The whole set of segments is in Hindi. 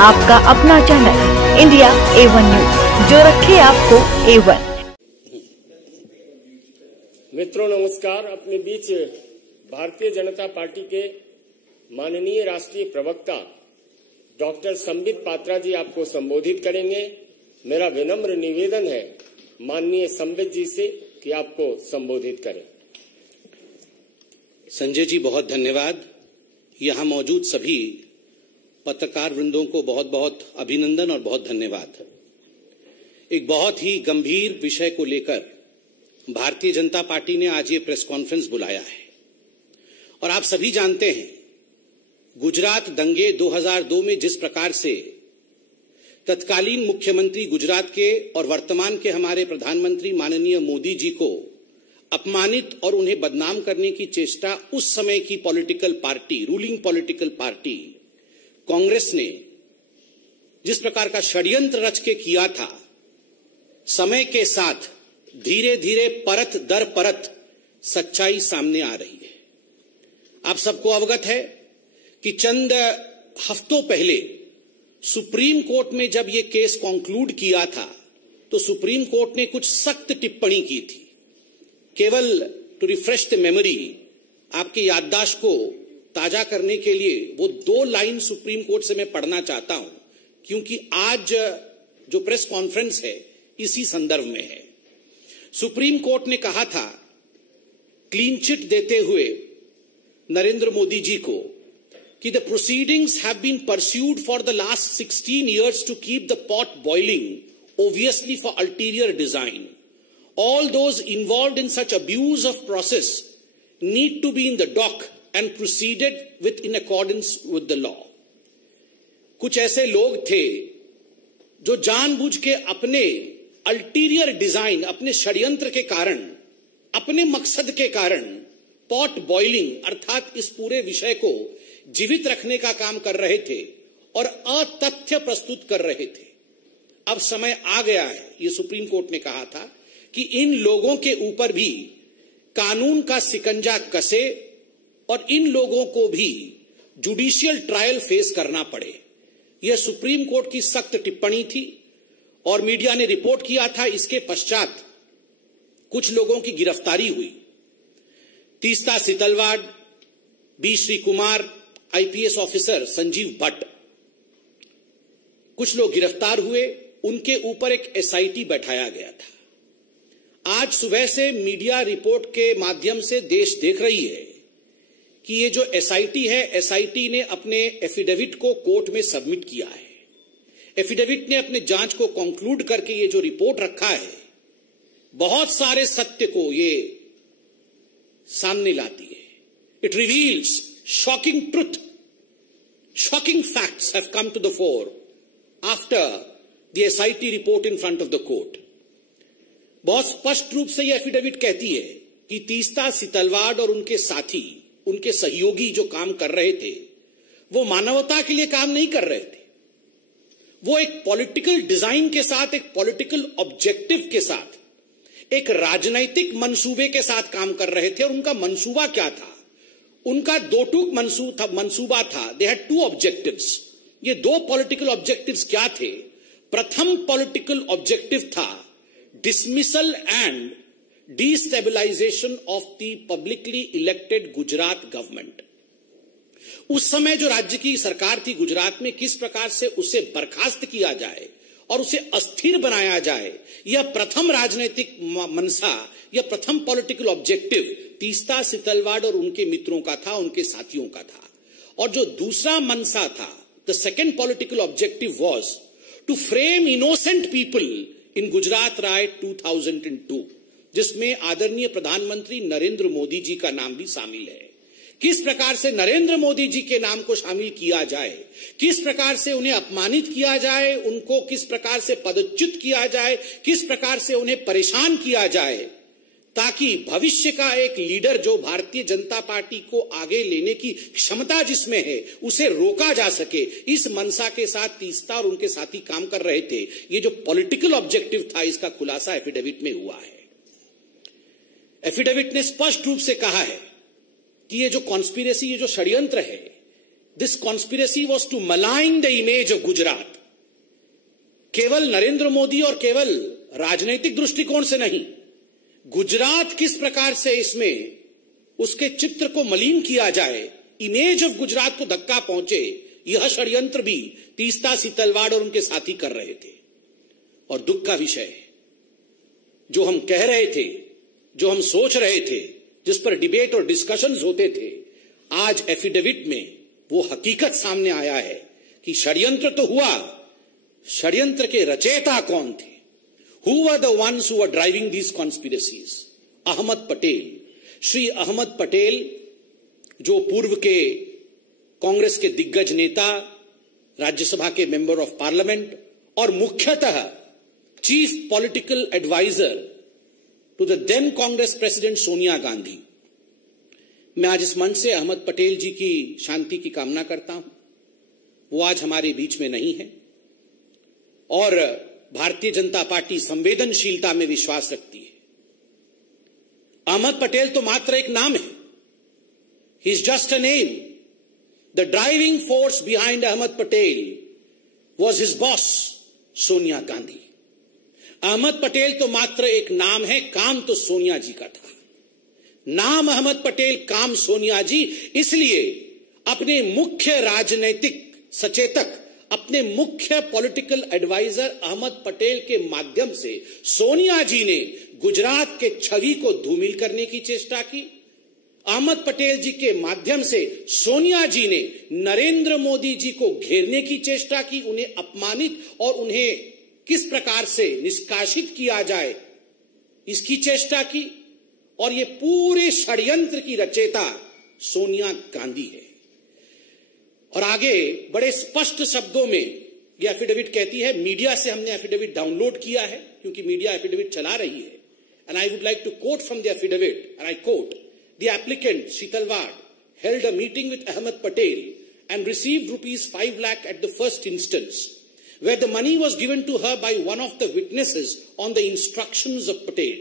आपका अपना चैनल इंडिया A1 न्यूज, जो रखे आपको A1। मित्रों नमस्कार। अपने बीच भारतीय जनता पार्टी के माननीय राष्ट्रीय प्रवक्ता डॉक्टर संबित पात्रा जी आपको संबोधित करेंगे। मेरा विनम्र निवेदन है माननीय संबित जी से कि आपको संबोधित करें। संजय जी बहुत धन्यवाद। यहाँ मौजूद सभी पत्रकार वृंदों को बहुत बहुत अभिनंदन और बहुत धन्यवाद। एक बहुत ही गंभीर विषय को लेकर भारतीय जनता पार्टी ने आज ये प्रेस कॉन्फ्रेंस बुलाया है और आप सभी जानते हैं गुजरात दंगे 2002 में जिस प्रकार से तत्कालीन मुख्यमंत्री गुजरात के और वर्तमान के हमारे प्रधानमंत्री माननीय मोदी जी को अपमानित और उन्हें बदनाम करने की चेष्टा उस समय की political party, ruling political party Congress ने जिस प्रकार का षड्यंत्र रच के किया था, समय के साथ धीरे धीरे परत दर परत सच्चाई सामने आ रही है। आप सबको अवगत है कि चंद हफ्तों पहले सुप्रीम कोर्ट में जब यह केस कॉन्क्लूड किया था तो सुप्रीम कोर्ट ने कुछ सख्त टिप्पणी की थी। केवल टू रिफ्रेश द मेमोरी, आपके याददाश्त को ताजा करने के लिए वो 2 लाइन सुप्रीम कोर्ट से मैं पढ़ना चाहता हूं, क्योंकि आज जो प्रेस कॉन्फ्रेंस है इसी संदर्भ में है। सुप्रीम कोर्ट ने कहा था क्लीन चिट देते हुए नरेंद्र मोदी जी को कि the proceedings have been pursued for the last 16 years to keep the pot boiling obviously for ulterior design. All those involved in such abuse of process need to be in the dock and proceeded with in accordance with the law. कुछ ऐसे लोग थे जो जानबूझ के अपने अल्टीरियर डिजाइन, अपने षड्यंत्र के कारण, अपने मकसद के कारण पॉट बॉइलिंग अर्थात इस पूरे विषय को जीवित रखने का काम कर रहे थे और अतथ्य प्रस्तुत कर रहे थे। अब समय आ गया है, ये सुप्रीम कोर्ट ने कहा था कि इन लोगों के ऊपर भी कानून का सिकंजा कसे और इन लोगों को भी जुडिशियल ट्रायल फेस करना पड़े। यह सुप्रीम कोर्ट की सख्त टिप्पणी थी और मीडिया ने रिपोर्ट किया था। इसके पश्चात कुछ लोगों की गिरफ्तारी हुई। Teesta Setalvad, B Sreekumar, IPS officer Sanjiv Bhatt, कुछ लोग गिरफ्तार हुए। उनके ऊपर एक एसआईटी बैठाया गया था। आज सुबह से मीडिया रिपोर्ट के माध्यम से देश देख रही है कि ये जो एसआईटी है, एसआईटी ने अपने एफिडेविट को कोर्ट में सबमिट किया है। एफिडेविट ने अपने जांच को कंक्लूड करके ये जो रिपोर्ट रखा है, बहुत सारे सत्य को ये सामने लाती है। It reveals shocking truth, shocking facts have come to the fore after the SIT report in front of the court. बहुत स्पष्ट रूप से यह एफिडेविट कहती है कि तीस्ता सितलवाड़ और उनके साथी, उनके सहयोगी जो काम कर रहे थे, वो मानवता के लिए काम नहीं कर रहे थे। वो एक पॉलिटिकल डिजाइन के साथ, एक पॉलिटिकल ऑब्जेक्टिव के साथ, एक राजनैतिक मंसूबे के साथ काम कर रहे थे। और उनका मंसूबा क्या था? उनका 2 टूक मंसूबा था। They had 2 objectives. ये 2 पॉलिटिकल ऑब्जेक्टिव्स क्या थे? प्रथम पॉलिटिकल ऑब्जेक्टिव था dismissal and destabilization of the publicly elected Gujarat government। उस समय जो राज्य की सरकार थी गुजरात में, किस प्रकार से उसे बर्खास्त किया जाए और उसे अस्थिर बनाया जाए, यह प्रथम राजनीतिक मनसा, यह प्रथम पॉलिटिकल ऑब्जेक्टिव तीस्ता सितलवाड़ और उनके मित्रों का था, उनके साथियों का था। और जो दूसरा मनसा था, the second political objective was to frame innocent people in Gujarat riot 2002, जिसमें आदरणीय प्रधानमंत्री नरेंद्र मोदी जी का नाम भी शामिल है। किस प्रकार से नरेंद्र मोदी जी के नाम को शामिल किया जाए, किस प्रकार से उन्हें अपमानित किया जाए, उनको किस प्रकार से पदच्युत किया जाए, किस प्रकार से उन्हें परेशान किया जाए, ताकि भविष्य का एक लीडर जो भारतीय जनता पार्टी को आगे लेने की क्षमता जिसमें है, उसे रोका जा सके। इस मनसा के साथ तीस्ता और उनके साथी काम कर रहे थे। ये जो पॉलिटिकल ऑब्जेक्टिव था, इसका खुलासा एफिडेविट में हुआ है। एफिडेविट ने स्पष्ट रूप से कहा है कि ये जो कॉन्स्पिरेसी, ये जो षड्यंत्र है, this conspiracy was to malign the image of Gujarat. केवल नरेंद्र मोदी और केवल राजनीतिक दृष्टिकोण से नहीं, गुजरात किस प्रकार से इसमें उसके चित्र को मलिन किया जाए, इमेज ऑफ गुजरात को धक्का पहुंचे, यह षड्यंत्र भी तीस्ता सीतलवाड़ और उनके साथी कर रहे थे। और दुख का विषय है, जो हम कह रहे थे, जो हम सोच रहे थे, जिस पर डिबेट और डिस्कशंस होते थे, आज एफिडेविट में वो हकीकत सामने आया है कि षड्यंत्र तो हुआ, षड्यंत्र के रचयिता कौन थे? Who were the ones who were driving these conspiracies? Ahmad Patel, Shri Ahmad Patel, जो पूर्व के कांग्रेस के दिग्गज नेता, राज्यसभा के मेंबर ऑफ पार्लियामेंट और मुख्यतः chief political adviser to the then Congress president Sonia Gandhi. मैं आज इस मंच से अहमद पटेल जी की शांति की कामना करता हूं। वो आज हमारे बीच में नहीं है और भारतीय जनता पार्टी संवेदनशीलता में विश्वास रखती है। अहमद पटेल तो मात्र एक नाम है, he is just a name. The driving force behind Ahmed Patel was his boss Sonia Gandhi. Ahmed Patel तो मात्र एक नाम है, काम तो सोनिया जी का था। नाम अहमद पटेल, काम सोनिया जी, इसलिए अपने मुख्य राजनीतिक सचेतक, अपने मुख्य पॉलिटिकल एडवाइजर अहमद पटेल के माध्यम से सोनिया जी ने गुजरात के छवि को धूमिल करने की चेष्टा की। अहमद पटेल जी के माध्यम से सोनिया जी ने नरेंद्र मोदी जी को घेरने की चेष्टा की, उन्हें अपमानित और उन्हें किस प्रकार से निष्कासित किया जाए, इसकी चेष्टा की। और ये पूरे षड्यंत्र की रचयिता सोनिया गांधी है। और आगे बड़े स्पष्ट शब्दों में यह एफिडेविट कहती है, मीडिया से हमने एफिडेविट डाउनलोड किया है क्योंकि मीडिया एफिडेविट चला रही है। And I would like to quote from the affidavit, and I quote, the applicant Setalvad held a meeting with Ahmed Patel and received ₹5 lakh at the first instance, where the money was given to her by one of the witnesses on the instructions of Patel.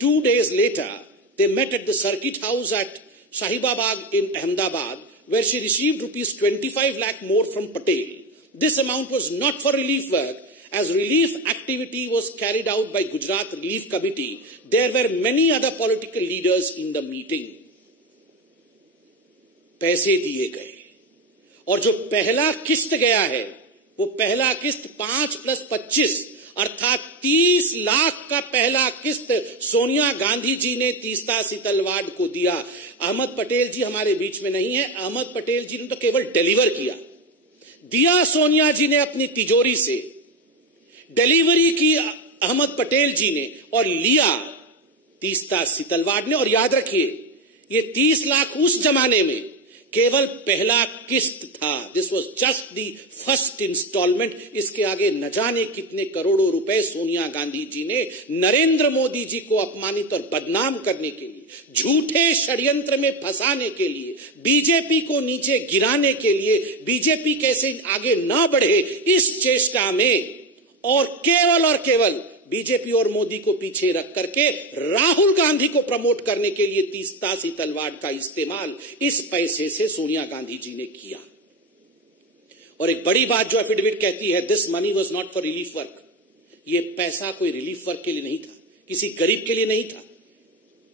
2 days later, they met at the circuit house at Shahibabad in Ahmedabad, where she received ₹25 lakh more from Patel. This amount was not for relief work, as relief activity was carried out by Gujarat Relief Committee. There were many other political leaders in the meeting. पैसे दिए गए और जो पहला किस्त गया है, वो पहला किस्त 5 + 25 अर्थात 30 लाख का पहला किस्त सोनिया गांधी जी ने तीस्ता सीतलवाड़ को दिया। अहमद पटेल जी हमारे बीच में नहीं है, अहमद पटेल जी ने तो केवल डिलीवर किया, दिया सोनिया जी ने अपनी तिजोरी से, डिलीवरी की अहमद पटेल जी ने और लिया तीस्ता सीतलवाड़ ने। और याद रखिए, ये 30 लाख उस जमाने में केवल पहला किस्त था। This was just the first instalment. इसके आगे न जाने कितने करोड़ों रुपए सोनिया गांधी जी ने नरेंद्र मोदी जी को अपमानित और बदनाम करने के लिए, झूठे षड्यंत्र में फंसाने के लिए, बीजेपी को नीचे गिराने के लिए, बीजेपी कैसे आगे ना बढ़े, इस चेष्टा में और केवल बीजेपी और मोदी को पीछे रख करके राहुल गांधी को प्रमोट करने के लिए तीस्ता सीतलवाड़ का इस्तेमाल इस पैसे से सोनिया गांधी जी ने किया। और एक बड़ी बात जो एफिडेविट कहती है, this money was not for relief work. ये पैसा कोई रिलीफ वर्क के लिए नहीं था, किसी गरीब के लिए नहीं था,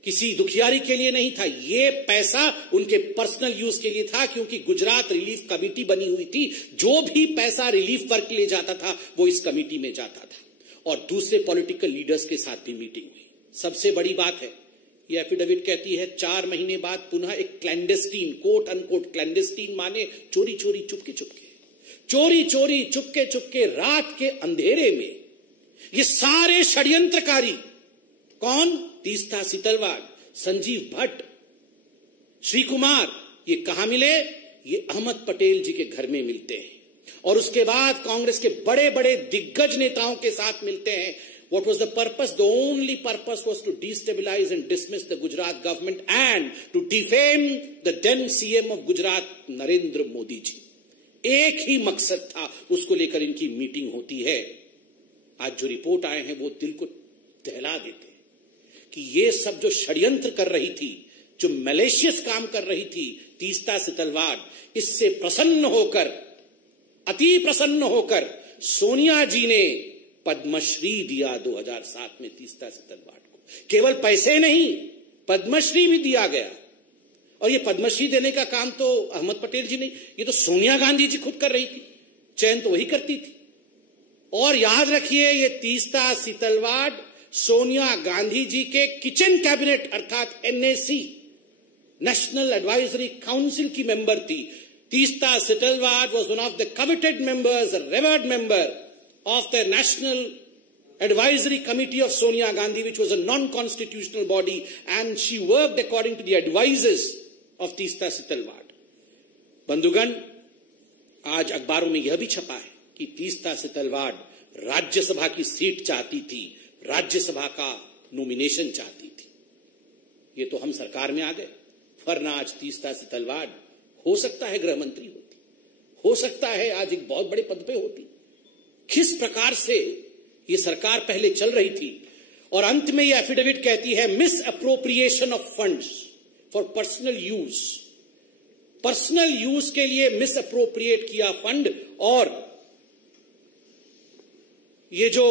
किसी दुखियारी के लिए नहीं था। ये पैसा उनके पर्सनल यूज के लिए था, क्योंकि गुजरात रिलीफ कमेटी बनी हुई थी। जो भी पैसा रिलीफ वर्क के लिए जाता था वो इस कमेटी में जाता था। और दूसरे पॉलिटिकल लीडर्स के साथ भी मीटिंग हुई। सबसे बड़ी बात है, यह एफिडेविट कहती है 4 महीने बाद पुनः एक क्लैंडेस्टीन, कोट अनकोट क्लैंडेस्टीन माने चोरी चोरी चुपके चुपके, चोरी चोरी चुपके चुपके रात के अंधेरे में ये सारे षड्यंत्रकारी, कौन? तीस्ता सीतलवाड़, संजीव भट्ट, श्री कुमार, ये कहां मिले? ये अहमद पटेल जी के घर में मिलते हैं और उसके बाद कांग्रेस के बड़े बड़े दिग्गज नेताओं के साथ मिलते हैं। What was the purpose? The only purpose was to destabilize and dismiss the Gujarat government and to defame the then CM of Gujarat, Narendra Modi ji. एक ही मकसद था, उसको लेकर इनकी मीटिंग होती है। आज जो रिपोर्ट आए हैं वो दिल को दहला देते हैं कि ये सब जो षड्यंत्र कर रही थी, जो मैलिशियस काम कर रही थी, तीस्ता सितलवाड़ इससे प्रसन्न होकर, अति प्रसन्न होकर सोनिया जी ने पद्मश्री दिया 2007 में तीस्ता सितलवाड़ को। केवल पैसे नहीं, पद्मश्री भी दिया गया। और ये पद्मश्री देने का काम तो अहमद पटेल जी नहीं, ये तो सोनिया गांधी जी खुद कर रही थी, चयन तो वही करती थी। और याद रखिए, ये तीस्ता सितलवाड़ सोनिया गांधी जी के किचन कैबिनेट अर्थात एनएसी, नेशनल एडवाइजरी काउंसिल की मेंबर थी। Teesta Setalvad was one of the coveted members, a revered member of the National Advisory Committee of Sonia Gandhi, which was a non-constitutional body, and she worked according to the advices of Teesta Setalvad. बंधुगण, आज अखबारों में यह भी छपा है कि तीस्ता सितलवाड़ राज्यसभा की सीट चाहती थी, राज्यसभा का नॉमिनेशन चाहती थी। ये तो हम सरकार में आ गए, वरना आज तीस्ता सितलवाड़ हो सकता है गृह मंत्री होती, हो सकता है आज एक बहुत बड़े पद पे होती। किस प्रकार से ये सरकार पहले चल रही थी। और अंत में ये एफिडेविट कहती है, miss appropriation of funds for personal use, personal use के लिए मिस अप्रोप्रिएट किया फंड। और ये जो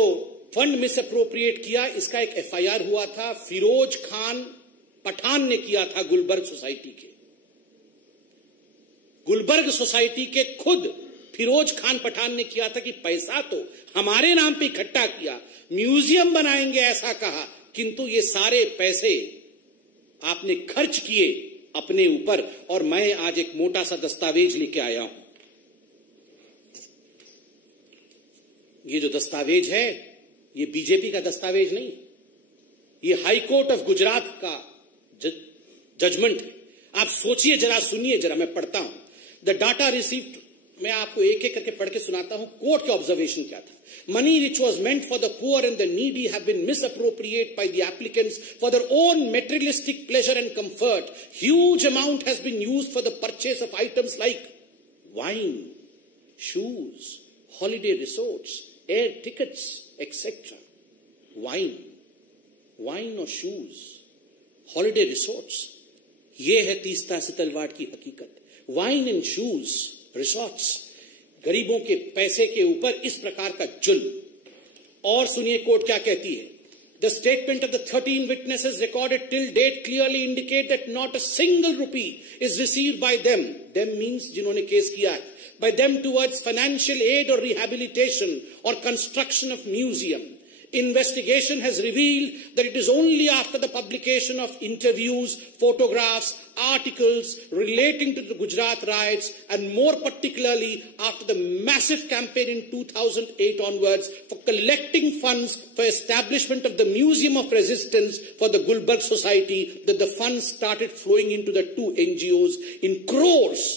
फंड मिस अप्रोप्रिएट किया, इसका एक एफआईआर हुआ था, फिरोज खान पठान ने किया था गुलबर्ग सोसाइटी के। गुलबर्ग सोसाइटी के खुद फिरोज खान पठान ने किया था कि पैसा तो हमारे नाम पे इकट्ठा किया, म्यूजियम बनाएंगे ऐसा कहा, किंतु ये सारे पैसे आपने खर्च किए अपने ऊपर। और मैं आज एक मोटा सा दस्तावेज लेके आया हूं। ये जो दस्तावेज है, ये बीजेपी का दस्तावेज नहीं, ये हाई कोर्ट ऑफ गुजरात का जजमेंट है। आप सोचिए जरा, सुनिए जरा, मैं पढ़ता हूं। द डाटा रिसीव्ड, मैं आपको एक एक करके पढ़ के सुनाता हूं कोर्ट के ऑब्जर्वेशन क्या था। Money which was meant for the poor and the needy have been misappropriated by the applicants for their own materialistic pleasure and comfort. Huge amount has been used for the purchase of items like wine, shoes, holiday resorts, air tickets etcetera. Wine और शूज, हॉलिडे रिसोर्ट्स, ये है तीस्ता सितलवाड़ की हकीकत। वाइन एंड शूज, रिसोर्ट्स, गरीबों के पैसे के ऊपर इस प्रकार का जुल्म। और सुनिए कोर्ट क्या कहती है। The statement of the 13 witnesses recorded till date clearly indicate that not a single rupee is received by them, them means जिन्होंने केस किया है, by them towards financial aid or rehabilitation or construction of museum. Investigation has revealed that it is only after the publication of interviews, photographs, articles relating to the Gujarat riots, and more particularly after the massive campaign in 2008 onwards for collecting funds for establishment of the Museum of Resistance for the Gulbarg Society, that the funds started flowing into the two NGOs in crores,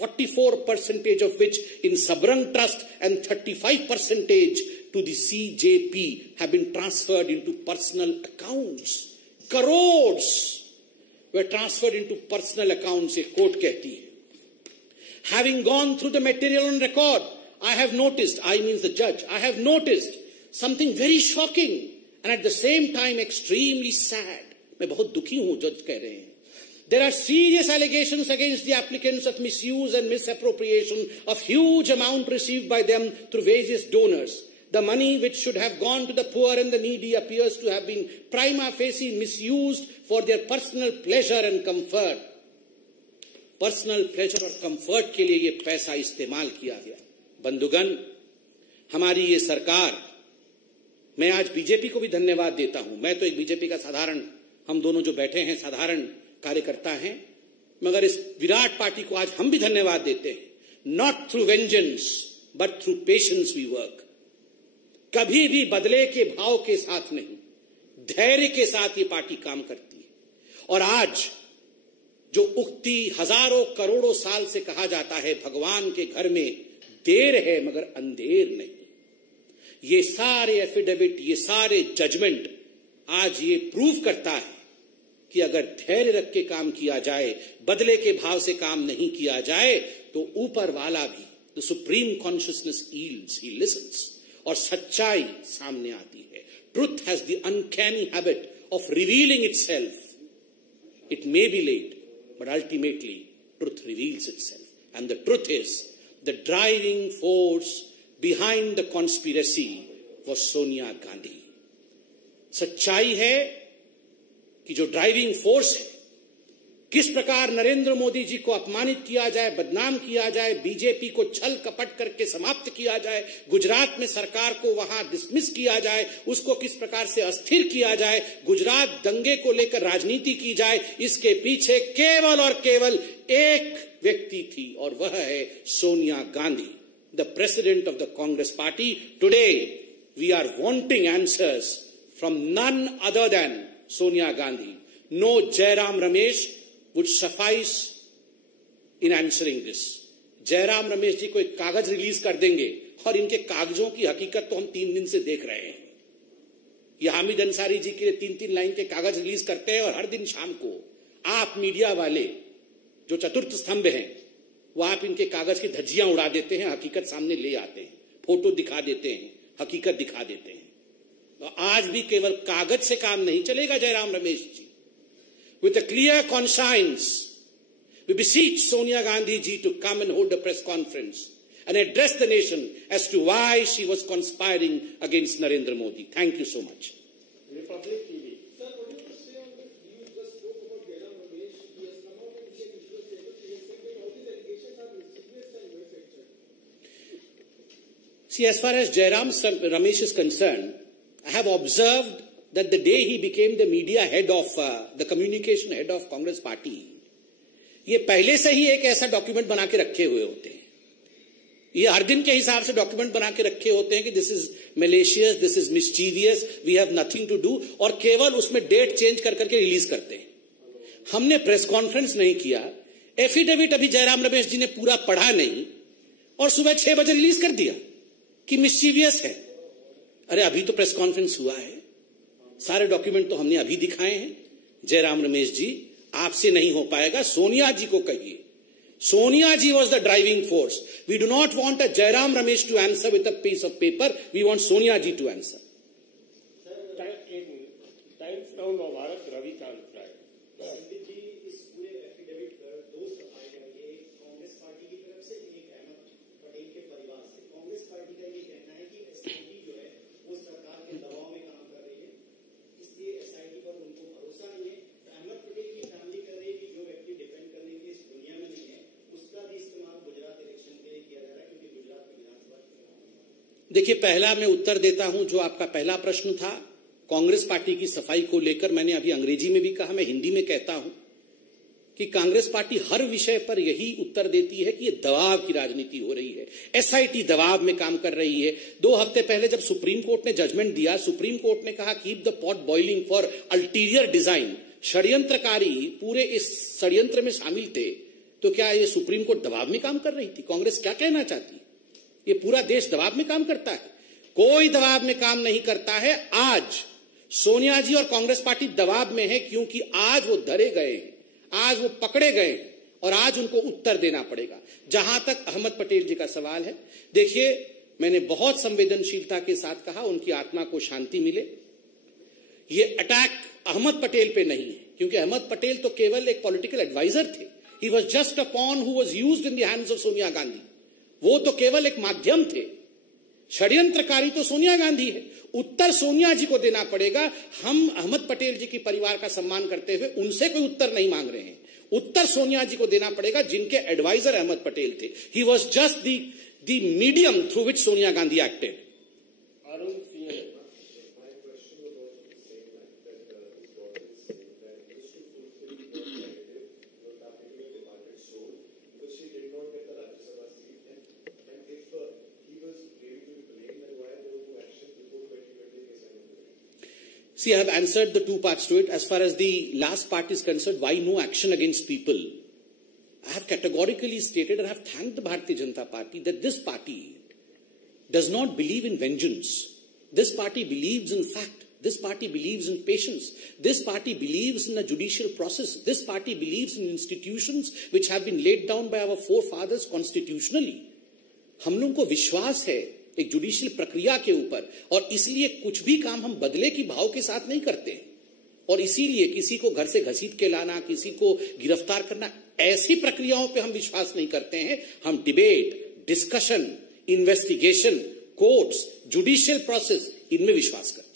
44% of which in Sabrang Trust and 35% to the CJP have been transferred into personal accounts. Crores were transferred into personal accounts, ये कोर्ट कहती है। Having gone through the material on record, I have noticed, I means the judge, I have noticed something very shocking and at the same time extremely sad. मैं बहुत दुखी हूं, जज कह रहे हैं। There are serious allegations against the applicants of misuse and misappropriation of huge amount received by them through various donors. The money which should have gone to the poor and the needy appears to have been prima facie misused for their personal pleasure and comfort. Personal pleasure और comfort के लिए ये पैसा इस्तेमाल किया गया। बंधुगण, हमारी ये सरकार, मैं आज बीजेपी को भी धन्यवाद देता हूं। मैं तो एक बीजेपी का साधारण, हम दोनों जो बैठे हैं साधारण कार्यकर्ता हैं, मगर इस विराट पार्टी को आज हम भी धन्यवाद देते हैं। Not through vengeance but through patience we work. कभी भी बदले के भाव के साथ नहीं, धैर्य के साथ ये पार्टी काम करती है। और आज जो उक्ति हजारों करोड़ों साल से कहा जाता है, भगवान के घर में देर है मगर अंधेर नहीं, ये सारे एफिडेविट, ये सारे जजमेंट आज ये प्रूव करता है कि अगर धैर्य रख के काम किया जाए, बदले के भाव से काम नहीं किया जाए, तो ऊपर वाला भी, the supreme consciousness yields, he listens, और सच्चाई सामने आती है। Truth has the uncanny habit of revealing itself. It may be late but ultimately truth reveals itself. And the truth is, the driving force behind the conspiracy was Sonia Gandhi. सच्चाई है कि जो ड्राइविंग फोर्स है, किस प्रकार नरेंद्र मोदी जी को अपमानित किया जाए, बदनाम किया जाए, बीजेपी को छल कपट करके समाप्त किया जाए, गुजरात में सरकार को वहां डिसमिस किया जाए, उसको किस प्रकार से अस्थिर किया जाए, गुजरात दंगे को लेकर राजनीति की जाए, इसके पीछे केवल और केवल एक व्यक्ति थी और वह है Sonia Gandhi, the president of the Congress party. Today we are wanting answers from none other than Sonia Gandhi. No Jairam Ramesh would suffice in answering this. Jairam Ramesh ji को एक कागज रिलीज कर देंगे और इनके कागजों की हकीकत तो हम 3 दिन से देख रहे हैं. ये हामिद अंसारी जी के लिए 3-3 लाइन के कागज रिलीज करते हैं और हर दिन शाम को आप मीडिया वाले जो चतुर्थ स्तंभ हैं वो आप इनके कागज की धज्जियां उड़ा देते हैं, हकीकत सामने ले आते हैं, फोटो दिखा देते हैं, हकीकत दिखा देते हैं. तो आज भी केवल कागज से काम नहीं चलेगा जयराम रमेश जी. With a clear conscience, we beseech Sonia Gandhi ji to come and hold a press conference and address the nation as to why she was conspiring against Narendra Modi. Thank you so much. Republic TV. Sir, what do you say on this news just spoke about Jairam Ramesh? He has come out and said he has said that all these allegations are mischievous and well-factured. See, as far as Jairam Ramesh is concerned, I have observed that the day he became the media head of the communication head of Congress party, ये पहले से ही एक ऐसा डॉक्यूमेंट बना के रखे हुए होते हैं. ये हर दिन के हिसाब से डॉक्यूमेंट बना के रखे होते हैं कि this is malicious, this is mischievous, we have nothing to do, और केवल उसमें डेट चेंज कर करके रिलीज करते हैं. हमने प्रेस कॉन्फ्रेंस नहीं किया, एफिडेविट अभी जयराम रमेश जी ने पूरा पढ़ा नहीं और सुबह 6 बजे रिलीज कर दिया कि मिस्चीवियस है. अरे अभी तो प्रेस कॉन्फ्रेंस हुआ है, सारे डॉक्यूमेंट तो हमने अभी दिखाए हैं. जयराम रमेश जी, आपसे नहीं हो पाएगा, सोनिया जी को कहिए. Sonia ji was the driving force. We do not want a Jairam Ramesh to answer with a piece of paper, we want Sonia ji to answer. Times Now Navbharat Ravikant Rai. देखिए, पहला मैं उत्तर देता हूं जो आपका पहला प्रश्न था कांग्रेस पार्टी की सफाई को लेकर. मैंने अभी अंग्रेजी में भी कहा, मैं हिंदी में कहता हूं कि कांग्रेस पार्टी हर विषय पर यही उत्तर देती है कि ये दबाव की राजनीति हो रही है, एसआईटी दबाव में काम कर रही है. 2 हफ्ते पहले जब सुप्रीम कोर्ट ने जजमेंट दिया, सुप्रीम कोर्ट ने कहा keep the pot boiling for ulterior design. षड्यंत्रकारी पूरे इस षड्यंत्र में शामिल थे, तो क्या ये सुप्रीम कोर्ट दबाव में काम कर रही थी? कांग्रेस क्या कहना चाहती? ये पूरा देश दबाव में काम करता है? कोई दबाव में काम नहीं करता है. आज सोनिया जी और कांग्रेस पार्टी दबाव में है क्योंकि आज वो धरे गए हैं, आज वो पकड़े गए हैं और आज उनको उत्तर देना पड़ेगा. जहां तक अहमद पटेल जी का सवाल है, देखिए, मैंने बहुत संवेदनशीलता के साथ कहा उनकी आत्मा को शांति मिले. ये अटैक अहमद पटेल पे नहीं है, क्योंकि अहमद पटेल तो केवल एक पॉलिटिकल एडवाइजर थे. He was just a pawn who was used in the hands of Sonia Gandhi. वो तो केवल एक माध्यम थे. षड्यंत्रकारी तो सोनिया गांधी है. उत्तर सोनिया जी को देना पड़ेगा. हम अहमद पटेल जी के परिवार का सम्मान करते हुए उनसे कोई उत्तर नहीं मांग रहे हैं. उत्तर सोनिया जी को देना पड़ेगा, जिनके एडवाइजर अहमद पटेल थे. He was just the medium through which Sonia Gandhi acted. Arun Singh. See, I have answered the 2 parts to it. As far as the last part is concerned, why no action against people? I have categorically stated and I have thanked the Bharatiya Janata Party that this party does not believe in vengeance. This party believes in fact. This party believes in patience. This party believes in a judicial process. This party believes in institutions which have been laid down by our forefathers constitutionally. हम लोगों को विश्वास है एक जुडिशियल प्रक्रिया के ऊपर, और इसलिए कुछ भी काम हम बदले की भाव के साथ नहीं करते. और इसीलिए किसी को घर से घसीट के लाना, किसी को गिरफ्तार करना, ऐसी प्रक्रियाओं पे हम विश्वास नहीं करते हैं। हम debate, discussion, investigation, courts, judicial process, इनमें विश्वास करते हैं।